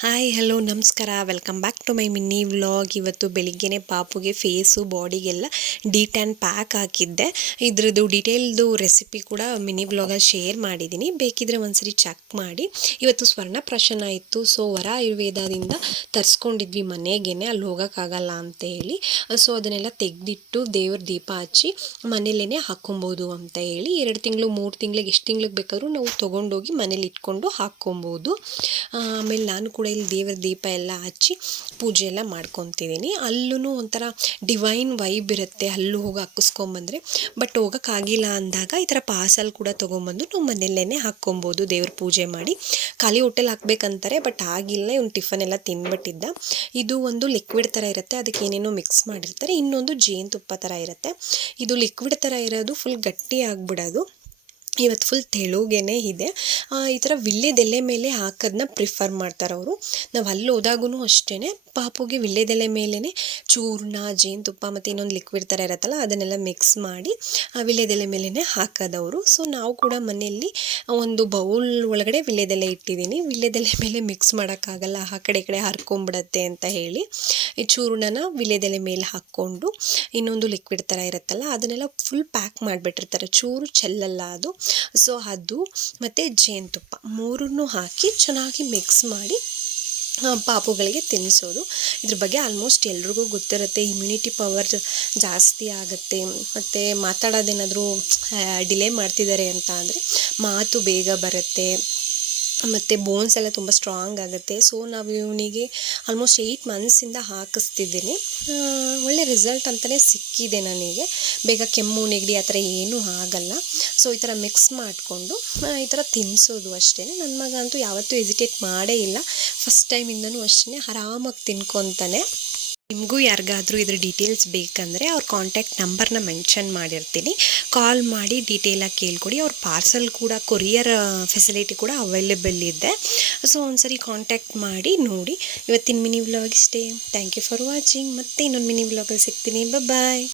Hi hello ನಮಸ್ಕಾರ welcome back to my mini vlog. ಇವತ್ತು ಬೆಳಿಗ್ಗೆನೇ ಪಾಪುಗೆ ಫೇಸು ಬಾಡಿಗೆಲ್ಲ ಡಿ10 ಪ್ಯಾಕ್ ಹಾಕಿದ್ದೆ. ಇದ್ರದ್ದು ಡೀಟೇಲ್ದು ರೆಸಿಪಿ ಕೂಡ ಮಿನಿ ವ್ಲಾಗಲ್ಲಿ ಶೇರ್ ಮಾಡಿದ್ದೀನಿ, ಬೇಕಿದ್ರೆ ಒಂದ್ಸರಿ ಚೆಕ್ ಮಾಡಿ. ಇವತ್ತು ಸ್ವರ್ಣಪ್ರಾಶನ ಇತ್ತು, ಸೊ ಹೊರ ಆಯುರ್ವೇದದಿಂದ ತರಿಸ್ಕೊಂಡಿದ್ವಿ ಮನೆಗೇನೆ, ಅಲ್ಲಿ ಹೋಗೋಕ್ಕಾಗಲ್ಲ ಅಂತ ಹೇಳಿ. ಸೊ ಅದನ್ನೆಲ್ಲ ತೆಗೆದಿಟ್ಟು ದೇವ್ರ ದೀಪ ಹಚ್ಚಿ ಮನೇಲೇ ಹಾಕ್ಕೊಬೋದು ಅಂತ ಹೇಳಿ 2 ತಿಂಗಳು 3 ತಿಂಗಳಿಗೆ ಎಷ್ಟು ತಿಂಗ್ಳಿಗೆ ಬೇಕಾದ್ರೂ ನಾವು ತೊಗೊಂಡೋಗಿ ಮನೇಲಿ ಇಟ್ಕೊಂಡು ಹಾಕ್ಕೊಬೋದು. ಆಮೇಲೆ ನಾನು ಕೂಡ ಇಲ್ಲಿ ದೇವರ ದೀಪ ಎಲ್ಲ ಹಚ್ಚಿ ಪೂಜೆ ಎಲ್ಲ ಮಾಡ್ಕೊತಿದ್ದೀನಿ. ಅಲ್ಲೂ ಒಂಥರ ಡಿವೈನ್ ವೈಬ್ ಇರುತ್ತೆ ಅಲ್ಲೂ ಹೋಗಿ ಹಾಕಿಸ್ಕೊಂಬಂದರೆ. ಬಟ್ ಹೋಗೋಕ್ಕಾಗಿಲ್ಲ ಅಂದಾಗ ಈ ಥರ ಪಾರ್ಸಲ್ ಕೂಡ ತೊಗೊಂಬಂದು ನಾವು ಮನೆಯಲ್ಲೇ ಹಾಕ್ಕೊಬೋದು. ದೇವ್ರ ಪೂಜೆ ಮಾಡಿ ಖಾಲಿ ಹೊಟ್ಟೆಲಿ ಹಾಕ್ಬೇಕಂತಾರೆ, ಬಟ್ ಆಗಿಲ್ಲ. ಇವ್ನು ಟಿಫನ್ ಎಲ್ಲ ತಿಂದ್ಬಿಟ್ಟಿದ್ದ. ಇದು ಒಂದು ಲಿಕ್ವಿಡ್ ಥರ ಇರುತ್ತೆ, ಅದಕ್ಕೆ ಏನೇನೋ ಮಿಕ್ಸ್ ಮಾಡಿರ್ತಾರೆ. ಇನ್ನೊಂದು ಜೇನುತುಪ್ಪ ಥರ ಇರುತ್ತೆ. ಇದು ಲಿಕ್ವಿಡ್ ಥರ ಇರೋದು ಫುಲ್ ಗಟ್ಟಿ ಆಗಿಬಿಡೋದು. ಇವತ್ತು ಫುಲ್ ತೆಳುಗೇನೆ ಇದೆ. ಈ ಥರ ವಿಳ್ಯದೆಲೆ ಮೇಲೆ ಹಾಕೋದನ್ನ ಪ್ರಿಫರ್ ಮಾಡ್ತಾರೆ ಅವರು. ನಾವು ಅಲ್ಲಿ ಹೋದಾಗೂ ಅಷ್ಟೇ ಪಾಪುಗೆ ವಿಳ್ಯದೆಲೆ ಮೇಲೇ ಚೂರ್ಣ, ಜೇನುತುಪ್ಪ ಮತ್ತು ಇನ್ನೊಂದು ಲಿಕ್ವಿಡ್ ಥರ ಇರುತ್ತಲ್ಲ ಅದನ್ನೆಲ್ಲ ಮಿಕ್ಸ್ ಮಾಡಿ ವಿಳ್ಯದೆಲೆ ಮೇಲೇ ಹಾಕೋದವರು. ಸೊ ನಾವು ಕೂಡ ಮನೆಯಲ್ಲಿ ಒಂದು ಬೌಲ್ ಒಳಗಡೆ ವಿಳ್ಯದೆಲೆ ಇಟ್ಟಿದ್ದೀನಿ. ವಿಳ್ಯದೆಲೆ ಮೇಲೆ ಮಿಕ್ಸ್ ಮಾಡೋಕ್ಕಾಗಲ್ಲ, ಆ ಕಡೆ ಈ ಕಡೆ ಹರ್ಕೊಂಬಿಡತ್ತೆ ಅಂತ ಹೇಳಿ ಈ ಚೂರ್ಣನ ವಿಳ್ಯದೆಲೆ ಮೇಲೆ ಹಾಕ್ಕೊಂಡು ಇನ್ನೊಂದು ಲಿಕ್ವಿಡ್ ಥರ ಇರುತ್ತಲ್ಲ ಅದನ್ನೆಲ್ಲ ಫುಲ್ ಪ್ಯಾಕ್ ಮಾಡಿಬಿಟ್ಟಿರ್ತಾರೆ, ಚೂರು ಚೆಲ್ಲಲ್ಲ ಅದು. ಸೊ ಅದು ಮತ್ತು ಜೇನುತುಪ್ಪ ಮೂರನ್ನು ಹಾಕಿ ಚೆನ್ನಾಗಿ ಮಿಕ್ಸ್ ಮಾಡಿ ಪಾಪುಗಳಿಗೆ ತಿನ್ನಿಸೋದು. ಇದ್ರ ಬಗ್ಗೆ ಆಲ್ಮೋಸ್ಟ್ ಎಲ್ರಿಗೂ ಗೊತ್ತಿರುತ್ತೆ. ಇಮ್ಯುನಿಟಿ ಪವರ್ ಜಾಸ್ತಿ ಆಗುತ್ತೆ. ಮತ್ತು ಮಾತಾಡೋದೇನಾದರೂ ಡಿಲೇ ಮಾಡ್ತಿದ್ದಾರೆ ಅಂತ ಅಂದರೆ ಮಾತು ಬೇಗ ಬರುತ್ತೆ, ಮತ್ತು ಬೋನ್ಸ್ ಎಲ್ಲ ತುಂಬ ಸ್ಟ್ರಾಂಗ್ ಆಗುತ್ತೆ. ಸೊ ನಾವು ಇವನಿಗೆ ಆಲ್ಮೋಸ್ಟ್ 8 ಮಂತ್ಸಿಂದ ಹಾಕಿಸ್ತಿದ್ದೀನಿ. ಒಳ್ಳೆ ರಿಸಲ್ಟ್ ಅಂತಲೇ ಸಿಕ್ಕಿದೆ ನನಗೆ. ಬೇಗ ಕೆಮ್ಮು ನೆಗಡಿ ಆ ಥರ ಏನೂ ಆಗಲ್ಲ. ಸೊ ಈ ಥರ ಮಿಕ್ಸ್ ಮಾಡಿಕೊಂಡು ಈ ಥರ ತಿನ್ನಿಸೋದು ಅಷ್ಟೇ. ನನ್ನ ಮಗ ಅಂತೂ ಯಾವತ್ತೂ ಹೆಸಿಟೇಟ್ ಮಾಡೇ ಇಲ್ಲ. ಫಸ್ಟ್ ಟೈಮಿಂದನೂ ಅಷ್ಟೇ ಆರಾಮಾಗಿ ತಿನ್ಕೊತಾನೆ. ನಿಮಗೂ ಯಾರಿಗಾದರೂ ಇದ್ರ ಡೀಟೇಲ್ಸ್ ಬೇಕಂದರೆ ಅವ್ರ ಕಾಂಟ್ಯಾಕ್ಟ್ ನಂಬರ್ನ ಮೆನ್ಷನ್ ಮಾಡಿರ್ತೀನಿ, ಕಾಲ್ ಮಾಡಿ ಡೀಟೇಲಾಗಿ ಕೇಳ್ಕೊಡಿ. ಅವ್ರ ಪಾರ್ಸಲ್ ಕೂಡ ಕೊರಿಯರ್ ಫೆಸಿಲಿಟಿ ಕೂಡ ಅವೈಲೇಬಲ್ ಇದೆ. ಸೊ ಒಂದ್ಸರಿ ಕಾಂಟ್ಯಾಕ್ಟ್ ಮಾಡಿ ನೋಡಿ. ಇವತ್ತಿನ ಮಿನಿ ವ್ಲಾಗ್ ಇಷ್ಟೇ. Thank you for watching. ಮತ್ತೆ ಇನ್ನೊಂದು ಮಿನಿ ವ್ಲಾಗಲ್ಲಿ ಸಿಗ್ತೀನಿ. ಬಾಯ್.